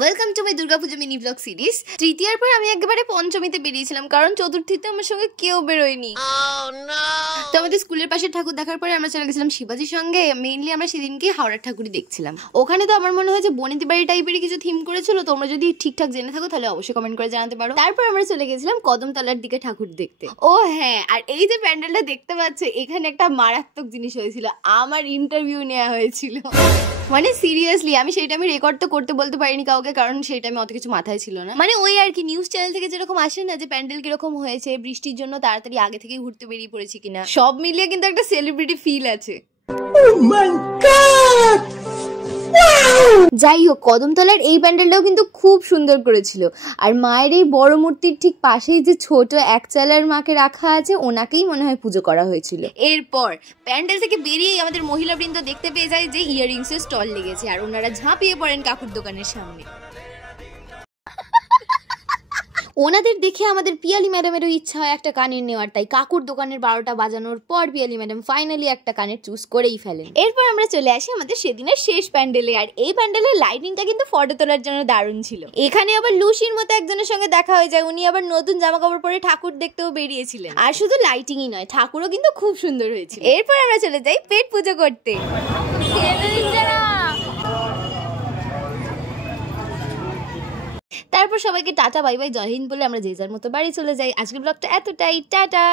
Welcome to my Durga Puja mini blog series. তৃতীয়ার পর আমি একেবারে পঞ্চমীতে বেরিয়েছিলাম, কারণ চতুর্থীতে আমার সঙ্গে কেউ বেরোয়নি। তো আমাদের স্কুলের পাশে ঠাকুর দেখার পরে আমরা চলে গেছিলাম শিবাজির সঙ্গে। মেইনলি আমরা সেদিনকে হাওড়ার ঠাকুরই দেখছিলাম। ওখানে তো আমার মনে হয় যে বনেদি বাড়ি টাইপেরই কিছু থিম করেছিল। তোমরা যদি ঠিকঠাক জেনে থাকো তাহলে অবশ্যই কমেন্ট করে জানাতে পারো। তারপর আমরা চলে গেছিলাম কদমতলার দিকে ঠাকুর দেখতে। ও হ্যাঁ, আর এই যে প্যান্ডেলটা দেখতে পাচ্ছ, এখানে একটা মারাত্মক জিনিস হয়েছিল। আমার ইন্টারভিউ নেওয়া হয়েছিল। মানে সিরিয়াসলি আমি সেইটা আমি রেকর্ড তো করতে বলতে পারিনি কাউকে, কারণ সেইটা আমি অত কিছু মাথায় ছিল না। মানে ওই আর কি, নিউজ চ্যানেল থেকে যেরকম আসে না যে প্যান্ডেল কিরকম হয়েছে, বৃষ্টির জন্য তাড়াতাড়ি আগে থেকে ঘুরতে বেরিয়ে পড়েছি কিনা, সব মিলিয়ে কিন্তু একটা সেলিব্রিটি ফিল আছে। যাই হোক, কদমতলার এই প্যান্ডেলটাও কিন্তু খুব সুন্দর করেছিল। আর মায়ের এই বড় মূর্তির ঠিক পাশেই যে ছোট একচালার মাকে রাখা আছে, ওনাকেই মনে হয় পুজো করা হয়েছিল। এরপর প্যান্ডেল থেকে বেরিয়ে আমাদের মহিলা বৃন্দ দেখতে পেয়ে যায় যে ইয়াররিংসের স্টল লেগেছে, আর ওনারা ঝাঁপিয়ে পড়েন কাকুর দোকানের সামনে। ওনাদের দেখে আমাদের পিয়ালি ম্যাডামেরও ইচ্ছা হয় একটা কানের নেওয়ার, তাই কাকুর দোকানের 12টা বাজানোর পর পিয়ালি ম্যাডাম ফাইনালি একটা কানের চুজ করেই ফেলেন। এরপর আমরা চলে আসি আমাদের সেদিনের শেষ প্যান্ডেলে। আর এই প্যান্ডেলের লাইটিংটা কিন্তু ফটো তোলার জন্য দারুণ ছিল। এখানে আবার লুসির মতো একজনের সঙ্গে দেখা হয়ে যায়। উনি আবার নতুন জামা কাপড় পরে ঠাকুর দেখতেও বেরিয়েছিলেন। আর শুধু লাইটিংই নয়, ঠাকুরও কিন্তু খুব সুন্দর হয়েছিল। এরপর আমরা চলে যাই পেট পুজো করতে। তারপর সবাইকে টাটা বাই বাই জয় হিন্দ বলে আমরা যে যার মতো বাড়ি চলে যাই। আজকের ব্লগটা এতটাই, টাটা।